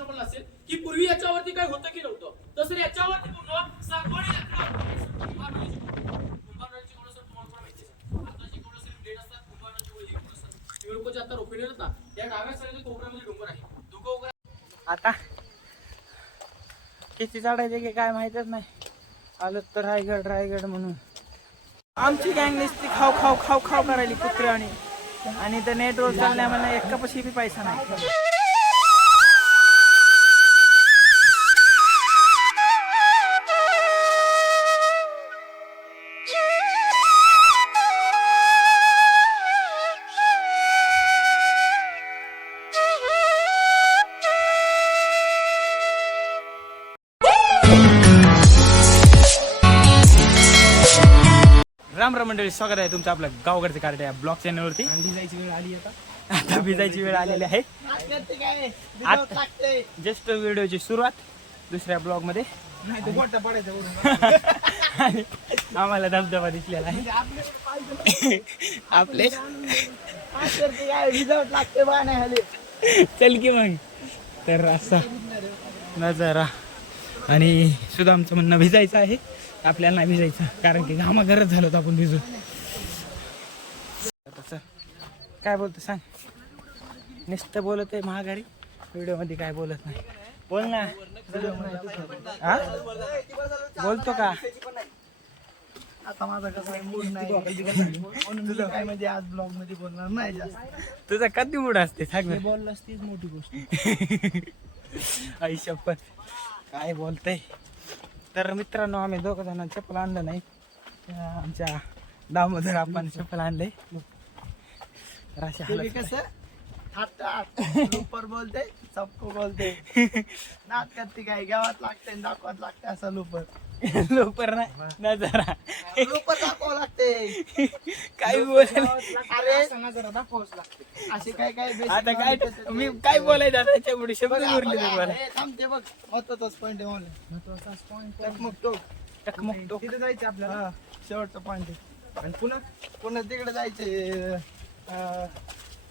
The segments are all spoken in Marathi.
प्रश्न पडला असेल की पूर्वी याच्यावरती काय होतं की नव्हतं? तसं याच्यावरती पूर्ण आता किती चढायचे की काय माहितच नाही. आलो तर रायगड रायगड म्हणून. आमची गँग नुसती खाऊ खाऊ खाऊ खाऊ करायली कुत्रे आणि आणि तर नेट रोल चालण्या मला एक कपशी बी पैसा नाही. राम राम मंडळी स्वागत आहे तुमचं आपलं गावकडचं कार्ड या ब्लॉग चॅनलवरती भिजायची वेळ आली आता. आता भिजायची वेळ आलेली आहे. जस्ट व्हिडिओची सुरुवात दुसऱ्या ब्लॉगमध्ये. आणि आम्हाला धबधबा दिसलेला आहे. आपले चल की मग. तर असा नजारा. आणि सुद्धा आमचं म्हणणं भिजायचं आहे. आपल्याला नाही भिजायचं कारण की घामा गरज झालं होतं आपण भिजू. चल. काय बोलतो सांग. नुसतं बोलत आहे महागारी. व्हिडिओमध्ये काय बोलत नाही. बोल ना. हा? बोलतो का? आता माझा कसा मूड नाही. म्हणून मी काय म्हणजे आज ब्लॉगमध्ये बोलणार नाही जास्त. तुझा कधी मूड असते? सांग ना. बोललास तीच मोठी गोष्ट. आई शपथ. काय बोलतय? तर मित्रांनो आम्ही दोघं जण चप्पल आणलं नाही. आमच्या दामोदर आपण चप्पल आणलंय तर अशी हालत. कसं? लुपर बोलते सबको बोलते. नात करते काय गावात लागते दाखवात लागते असं लुपर. लोपर नाही नजरा. लुपर दाखवावं लागते. काय बोलायला? अरे जरा दाखवावंच लागते असे काय काय basic आता काय knowledge असते. मी काय बोलायचं आता? त्याच्यामुळे शब्द बघा, उरले बघा, मला हे थांबते बघ. महत्वाचाच पॉईंट आहे महत्वाचाच पॉईंट मग तो टकमक टोक. तिथे जायचं आपल्याला. शेवटचा पॉईंट आहे. आणि पुन्हा पुन्हा तिकडे जायचे. अं,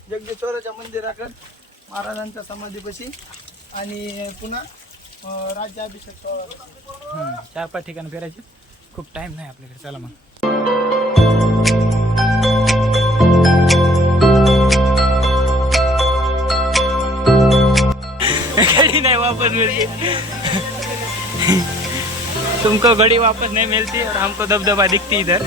जगदीश्वराच्या मंदिराकडे महाराजांच्या समाधीपाशी. आणि पुन्हा राज्याभिषेक सोहळा हम्म, चार पाच ठिकाणी फिरायचे. खूप टाइम नाही आपल्याकडे. चला मग. घड़ी नाही वापस मिळते. तुमको घड़ी वापस नाही मिळती और हमको दबदबा दिखती इधर.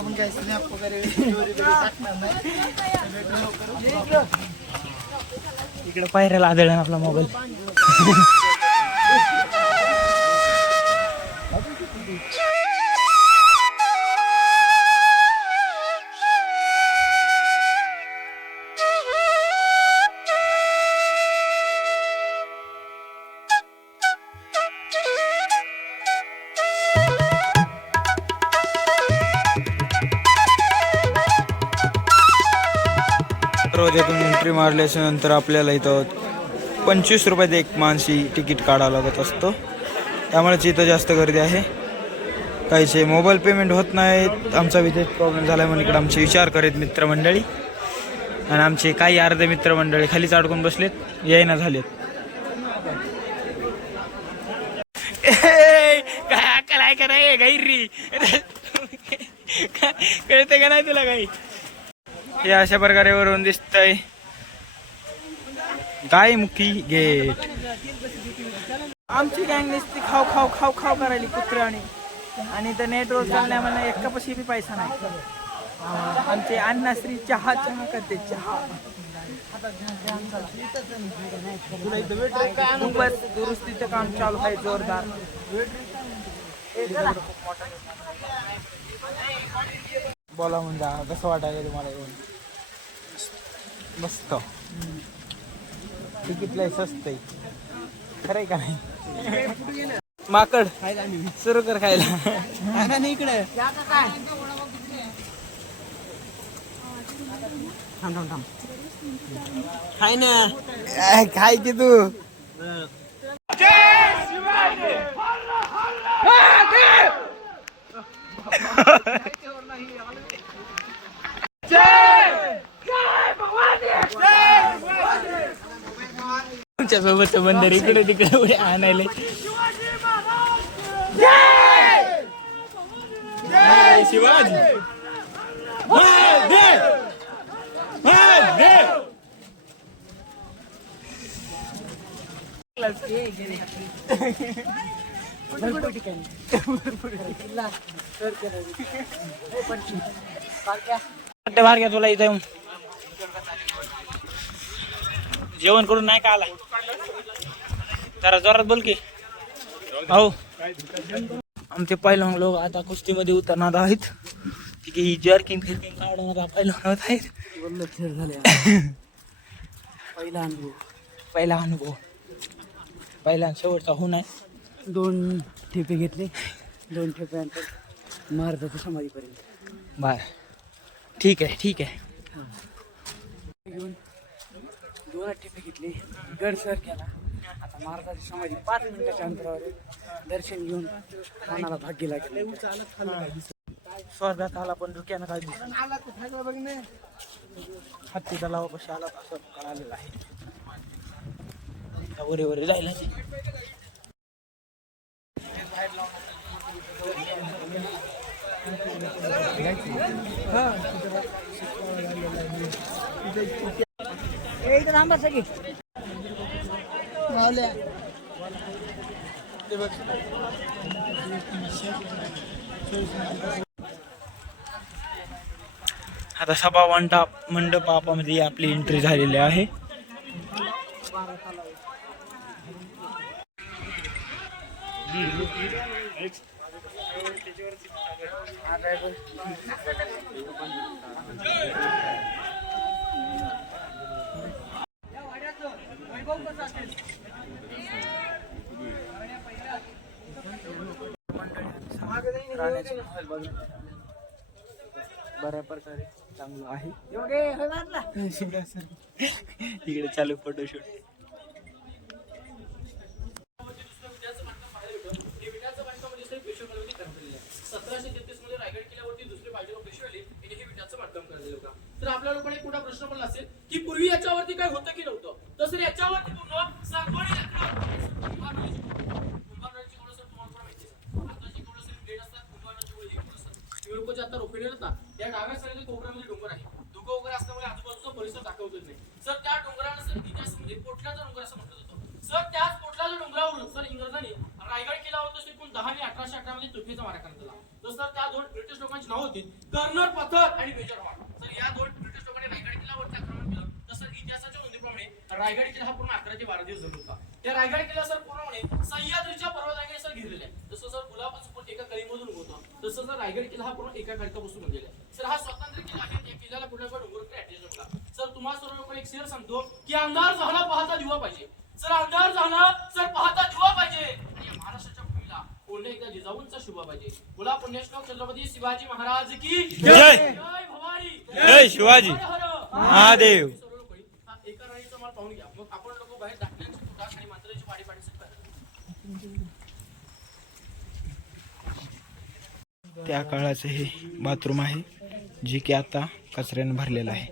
आपण काय स्नॅप वगैरे टाकणार नाही. इकडे पायऱ्याला आदळला आपला मोबाईल. रोजातून एंट्री मारल्याच्या नंतर आपल्याला इथं पंचवीस रुपयात एक माणशी तिकीट काढावं लागत असतो. त्यामुळेच इथं जास्त गर्दी आहे. काहीचे मोबाईल पेमेंट होत नाहीत. आमचा विशेष प्रॉब्लेम झाला म्हणून इकडे आमचे विचार करीत मित्रमंडळी. आणि आमचे काही अर्धे मित्रमंडळी खालीच अडकून बसलेत. येईना झालेत. काय काय रे गैरी? कळते का नाही तुला काही? हे अशा प्रकारे वरून दिसतंय. गायमुखी गेट. आमची गँग नुसती खाऊ खाऊ खाऊ खाऊ करायली कुत्र आणि आणि तर नेट चालण्या मला एका पशी बी पैसा नाही. आमचे अण्णाश्री चहा चहा करते चहा. खूपच दुरुस्तीचं काम चालू आहे जोरदार. बोला म्हणजे कसं वाटायला तुम्हाला येऊन? मस्त तिकीटला स्वस्त आहे खरंय आहे का नाही माकड सुरू कर खायला नाही इकडे खाय ना काय खाय की तू तुमच्यासोबत बंदर इकडे तिकडे उड्या आणायले. शिवाजी. बाहेर घ्या तुला इथं येऊन. जेवण करून नाही का आला? जरा जोरात बोल की. हो आमचे पहिलवान लोक आता कुस्तीमध्ये उतरणार आहेत. की जर्किंग फिरकिंग काढून आता पहिलवान होत आहेत. पहिला अनुभव. पहिला अनुभव. पहिला शेवटचा होऊन आहे. दोन ठेपे घेतले. दोन ठेप्यानंतर महाराजाच्या समाधीपर्यंत. बर. ठीक आहे ठीक आहे. घेऊन दोन ठेपे घेतले. गड सर केला. आता महाराजाची समाधी पाच मिनिटाच्या अंतरावर. दर्शन घेऊन मनाला भाग्य लागेल स्वर्गात आला पण धुक्यानं काय हत्ती तलावापाशी आला असं कळालेलं आहे. वरे वरे जायला थांबा सगळी. आता सभा मंडप आपामध्ये आपली एंट्री झालेली आहे. राहण्याचे महल बऱ्या प्रकारे चांगलं आहे. इकडे चालू फोटोशूट सतराशे तेहतीसमध्ये रायगड किल्ल्यावरती दुसरे हे विटाचं बांधकाम करायला होता तर आपल्या लोकांना एक मोठा प्रश्न पडला असेल की पूर्वी याच्यावरती काय होतं की नव्हतं? तसं याच्यावरती पूर्ण सांगोळी कुंभारनळीची गोळं सर तुम्हाला पण माहिती आहे आताची गोळं सर ब्लेड असतात कुंभारनळीची गोळी एक गोळं असतात तुम्ही लोक जे आता रोखलेले ना या डाव्या साईडला कोपऱ्यामध्ये डोंगर आहे धुकं वगैरे असल्यामुळे आजूबाजूचा परिसर दाखवतच नाही सर त्या डोंगराला सर इतिहास म्हणजे कोटल्याचा डोंगर असं म्हटलं जातं. सर त्याच कोटल्याच्या डोंगरावरून सर इंग्रजांनी रायगड किल्ला होता एकूण दहा मे अठराशे अठरा मध्ये तुर्कीचा मारा करण्यात आला तर सर त्या दोन ब्रिटिश लोकांची नाव होती कर्नल पथर आणि मेजर हॉर्न. सर या दोन ब्रिटिश लोकांनी रायगड किल्ल्यावरती आक्रमण केलं. तसं इतिहासाच्या नोंदीप्रमाणे रायगड किल्ला हा पूर्ण अकरा ते बारा दिवस जमला होता. त्या रायगड किल्ला सर पूर्णपणे सह्याद्रीच्या पर्वतांनी सर घेरलेला आहे. जसं सर गुलाबाचं एका कळीमधून होतं. तसं सर रायगड किल्ला हा पूर्ण एका खडकापासून बनलेला आहे. सर हा स्वतंत्र किल्ला आहे. त्या किल्ल्याला कुठल्या डोंगर अटॅच होता सर तुम्हाला सर्व एक शेअर सांगतो की अंधार झाला पाहता दिवा पाहिजे. सर अंधार झाला सर पाहता दिवा पाहिजे. आणि या महाराष्ट्राच्या भूमीला पुन्हा एकदा जिजाऊंचा शुभ पाहिजे. बोला पुण्यश्लोक छत्रपती शिवाजी महाराज की जय! जय भवानी. जय शिवाजी. हर हर. महादेव. सर्व लोक हा एका राणीचा माल पाहून घ्या. मग आपण लोक बाहेर दाखल्यांची तुटाक आणि मात्राची पाडी पाडी त्या काळाचं हे बाथरूम आहे जे की आता कचऱ्याने भरलेलं आहे.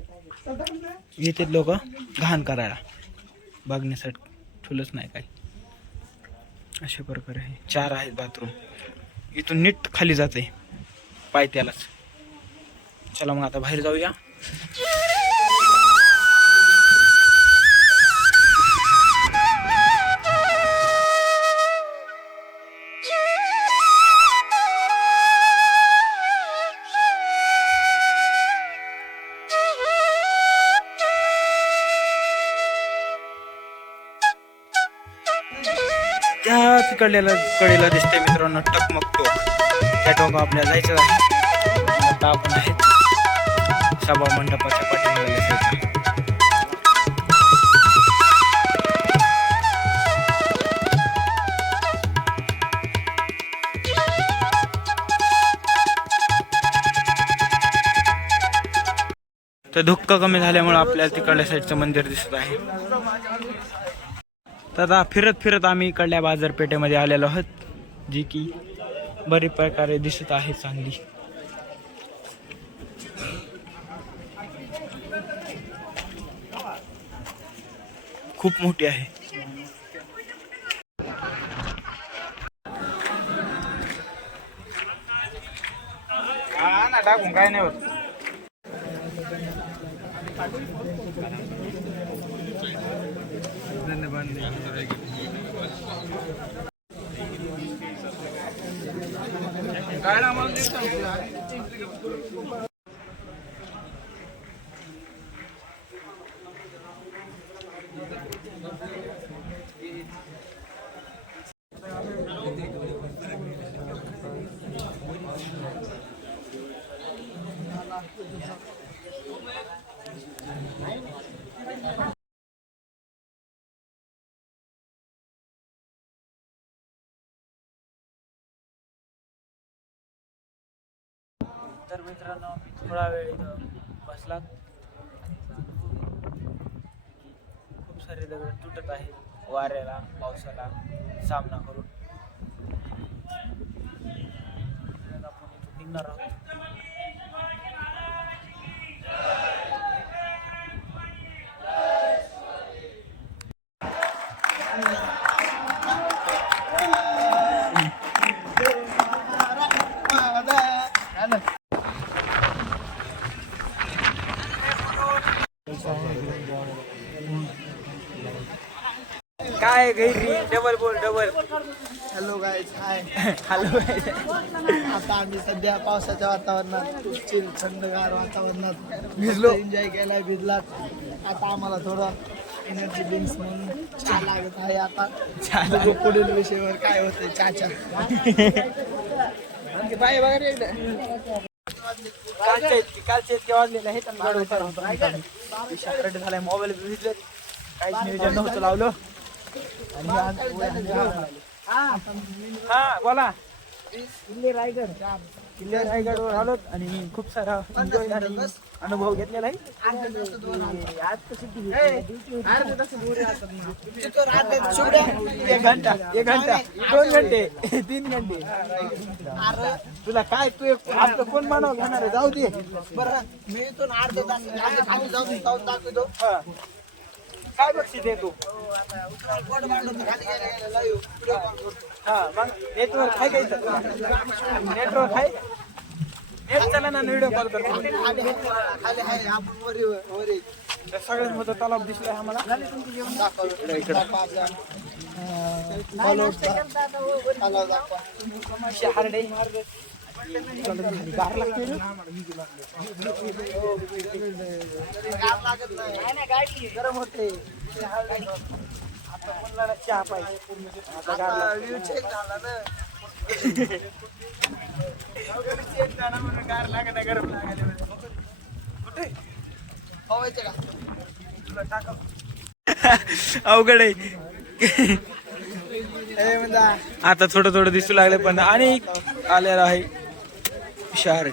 येतात लोक घाण करायला. बघण्यासाठी ठुलच नाही काही. अशा प्रकारे आहे चार आहेत बाथरूम. इथून नीट खाली जाते पायथ्यालाच चला मग आता बाहेर जाऊया. त्या कडेला दिसते मित्रांनो टकमक टोक. त्या टोका आपल्याला जायचं आहे. आता आपण आहेत सभा मंडपाच्या पाठीमागे तर धुक्क कमी झाल्यामुळे आपल्याला तिकडल्या साईडचं मंदिर दिसत आहे. तर आता फिरत फिरत आम्ही इकडल्या बाजारपेठेमध्ये आलेलो आहोत जी की बरी प्रकारे दिसत आहे चांगली. खूप मोठी आहे. टाकून काय नाही होत धन्यवाद तर मित्रांनो मी थोडा वेळ इथं बसला. खूप सारे दगड तुटत आहेत वाऱ्याला पावसाला सामना करून. आपण इथून निघणार आहोत. गैरी डबल बोल double hello guys hi hello आता आम्ही सध्या पावसाच्या वातावरणात खूप चिल थंडगार वातावरणात. भिजलो. एन्जॉय केलाय भिजलात. आता आम्हाला थोडं एनर्जी ड्रिंक्स म्हणून चहा लागत आहे आता. बघू पुढील विषयावर काय होतंय चहाच्या. बाय बघा रे एकदा. कालचे इतके वाजलेले आहेत आणि होतो. झालाय मोबाईल भिजले काहीच नियोजन नव्हतं लावलं. हे. हा. बोला. किल्ले रायगड. किल्ले रायगडवर आलो आणि खूप सारा एन्जॉय आणि अनुभव घेतलेला आहे. आज कशी एक घंटा. एक घंटा. दोन घंटे. तीन घंटे. तुला काय तू एक आपलं कोण मानव घेणार आहे? जाऊ दे. बरं मी इथून अर्धा तास जाऊन दाखवतो. हा. काय बक्षीस तू. हा मग नेटवर्क आहे का इथं? नेटवर्क आहे? नेट चला ना व्हिडिओ कॉल करतो सगळ्यात मोठं तलाव दिसलाय आम्हाला. तलाव दाखवा शहारडे गरम होते आता म्हणला चहा पाहिजे आता चेक झाला ना. म्हणून गार लागत गरम लागायला कुठे हवायचे का तुला टाका अवघड आहे आता थोडं थोडं दिसू लागले पण आणि आलेला आहे शहर